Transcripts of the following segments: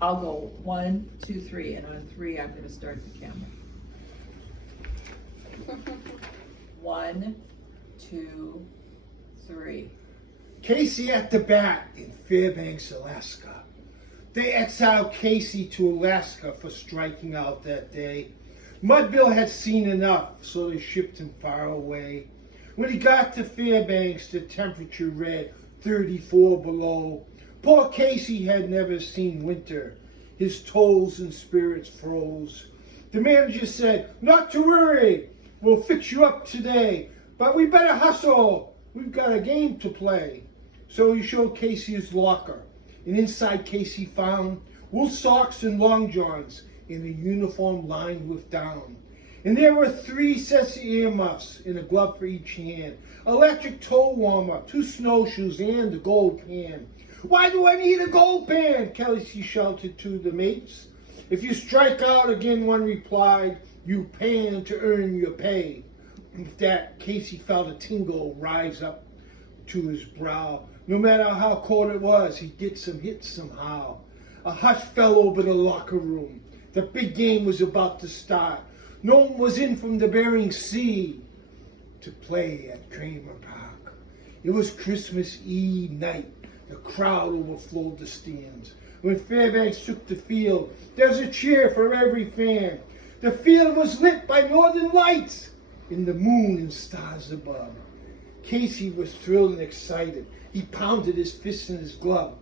I'll go 1, 2, 3, and on 3 I'm gonna start the camera. 1, 2, 3. Casey at the bat in Fairbanks, Alaska. They exiled Casey to Alaska for striking out that day. Mudville had seen enough, so they shipped him far away. When he got to Fairbanks, the temperature read 34 below. Poor Casey had never seen winter. His toes and spirits froze. The manager said, "Not to worry, we'll fix you up today, but we better hustle. We've got a game to play." So he showed Casey his locker, and inside Casey found wool socks and long johns in a uniform lined with down. And there were 3 sets of earmuffs and a glove for each hand, electric toe warmer, 2 snowshoes, and a gold pan. "Why do I need a gold pan?" Casey shouted to the mates. "If you strike out again," one replied, "you pan to earn your pay." With that, Casey felt a tingle rise up to his brow. No matter how cold it was, he'd get some hits somehow. A hush fell over the locker room. The big game was about to start. No one was in from the Bering Sea to play at Kramer Park. It was Christmas Eve night. The crowd overflowed the stands. When Fairbanks took the field, there was a cheer for every fan. The field was lit by northern lights and the moon and stars above. Casey was thrilled and excited. He pounded his fist in his glove.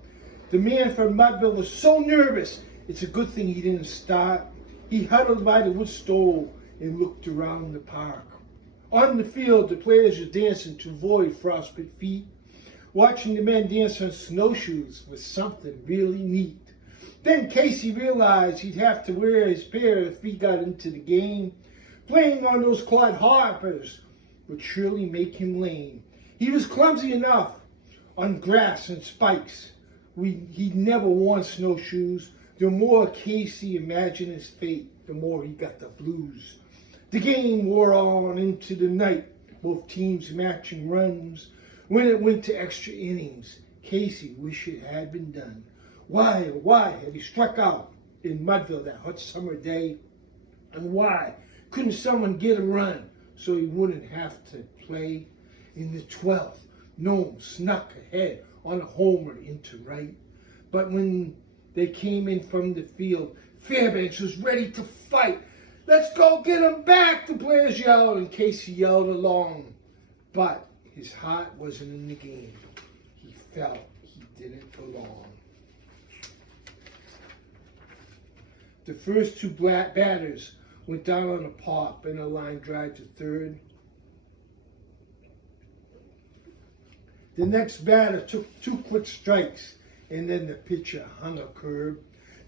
The man from Mudville was so nervous, it's a good thing he didn't start. He huddled by the wood stove and looked around the park. On the field, the players were dancing to avoid frostbite feet. Watching the men dance on snowshoes was something really neat. Then Casey realized he'd have to wear his pair if he got into the game. Playing on those clodhoppers would surely make him lame. He was clumsy enough on grass and spikes. He'd never worn snowshoes. The more Casey imagined his fate, the more he got the blues. The game wore on into the night, both teams matching runs. When it went to extra innings, Casey wished it had been done. Why had he struck out in Mudville that hot summer day? And why couldn't someone get a run so he wouldn't have to play? In the 12th, Nome snuck ahead on a homer into right. But when they came in from the field, Fairbanks was ready to fight. "Let's go get him back," the players yelled, and Casey yelled along. But his heart wasn't in the game. He felt he didn't belong. The first 2 batters went down on a pop and a line drive to third. The next batter took 2 quick strikes, and then the pitcher hung a curve.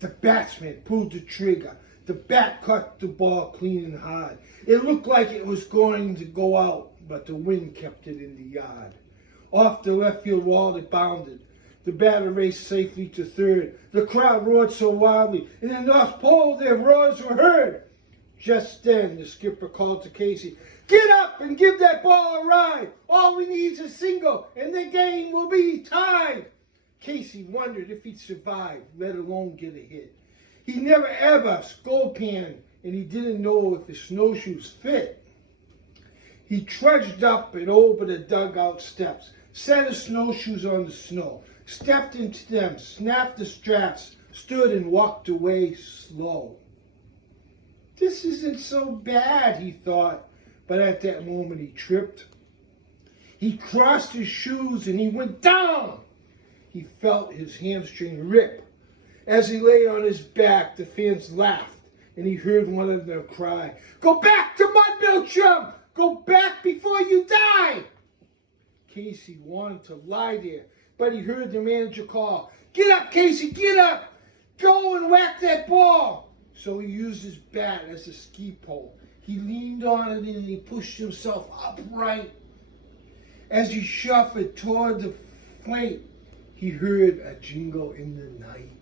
The batsman pulled the trigger. The bat caught the ball clean and hard. It looked like it was going to go out, but the wind kept it in the yard. Off the left field wall it bounded. The batter raced safely to third. The crowd roared so wildly. In the North Pole their roars were heard. Just then the skipper called to Casey, "Get up and give that ball a ride. All we need is a single and the game will be tied." Casey wondered if he'd survive, let alone get a hit. He never ever gold panned, and he didn't know if his snowshoes fit. He trudged up and over the dugout steps, set his snowshoes on the snow, stepped into them, snapped the straps, stood and walked away slow. This isn't so bad, he thought, but at that moment he tripped. He crossed his shoes and he went down. He felt his hamstring rip. As he lay on his back, the fans laughed, and he heard one of them cry, "Go back to Mudville, chum! Go back before you die!" Casey wanted to lie there, but he heard the manager call, "Get up, Casey, get up! Go and whack that ball!" So he used his bat as a ski pole. He leaned on it and he pushed himself upright. As he shuffled toward the plate, he heard a jingle in the night.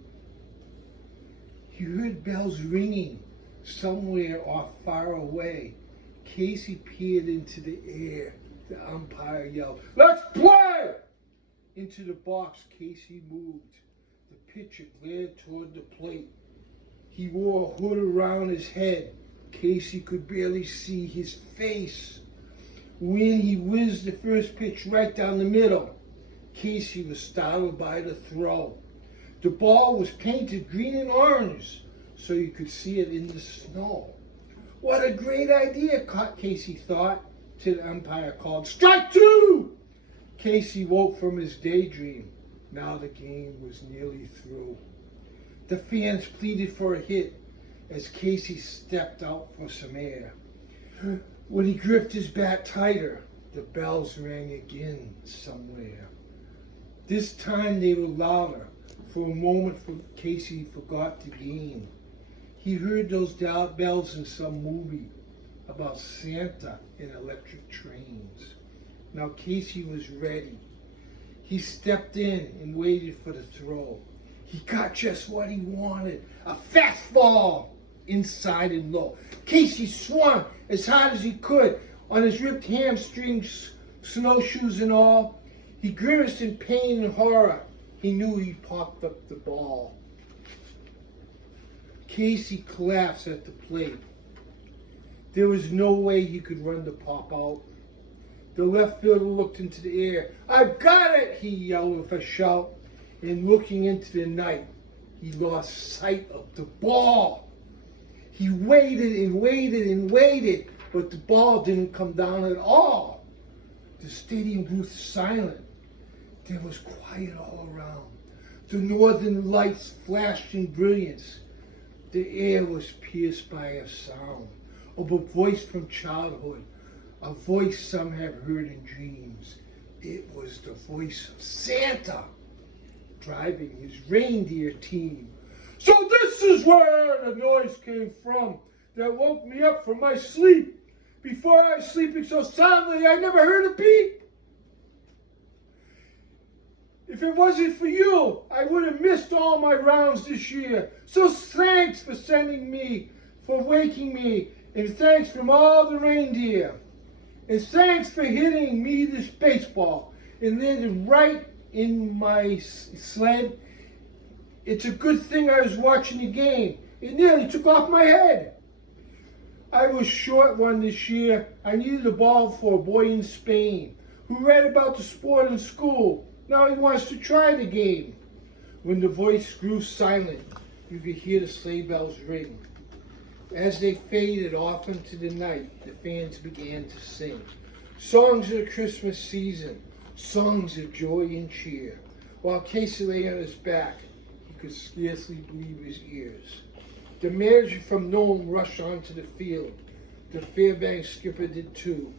He heard bells ringing somewhere off far away. Casey peered into the air. The umpire yelled, "Let's play!" Into the box, Casey moved. The pitcher glared toward the plate. He wore a hood around his head. Casey could barely see his face. When he whizzed the first pitch right down the middle, Casey was startled by the throw. The ball was painted green and orange, so you could see it in the snow. What a great idea, Casey thought, till the umpire called, "Strike two!" Casey woke from his daydream. Now the game was nearly through. The fans pleaded for a hit as Casey stepped out for some air. When he gripped his bat tighter, the bells rang again somewhere. This time they were louder. For a moment, Casey forgot the game. He heard those bells in some movie about Santa and electric trains. Now Casey was ready. He stepped in and waited for the throw. He got just what he wanted, a fastball, inside and low. Casey swung as hard as he could on his ripped hamstrings, snowshoes and all. He grimaced in pain and horror. He knew he popped up the ball. Casey collapsed at the plate. There was no way he could run the pop out. The left fielder looked into the air. "I've got it!" he yelled with a shout. And looking into the night, he lost sight of the ball. He waited and waited and waited, but the ball didn't come down at all. The stadium grew silent. There was quiet all around. The northern lights flashed in brilliance. The air was pierced by a sound of a voice from childhood, a voice some have heard in dreams. It was the voice of Santa, driving his reindeer team. "So this is where the noise came from that woke me up from my sleep. Before I was sleeping so soundly, I never heard a beep. If it wasn't for you, I would have missed all my rounds this year. So thanks for waking me, and thanks from all the reindeer. And thanks for hitting me this baseball and landing right in my sled. It's a good thing I was watching the game. It nearly took off my head. I was short one this year. I needed a ball for a boy in Spain who read about the sport in school. Now he wants to try the game." When the voice grew silent, you could hear the sleigh bells ring. As they faded off into the night, the fans began to sing songs of the Christmas season, songs of joy and cheer. While Casey lay on his back, he could scarcely believe his ears. The manager from Nome rushed onto the field. The Fairbanks skipper did too.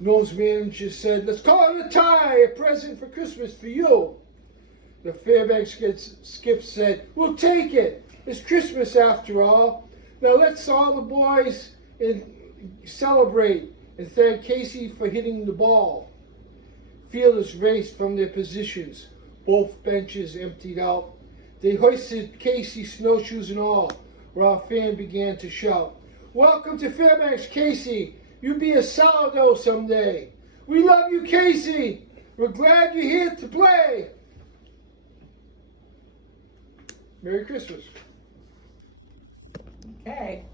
Nome's manager said, "Let's call it a tie, a present for Christmas for you." The Fairbanks skip said, "We'll take it. It's Christmas after all. Now let's all the boys celebrate and thank Casey for hitting the ball." Fielders raced from their positions. Both benches emptied out. They hoisted Casey's snowshoes and all, while a fan began to shout, "Welcome to Fairbanks, Casey. You be a sourdough someday. We love you, Casey. We're glad you're here to play." Merry Christmas. Okay.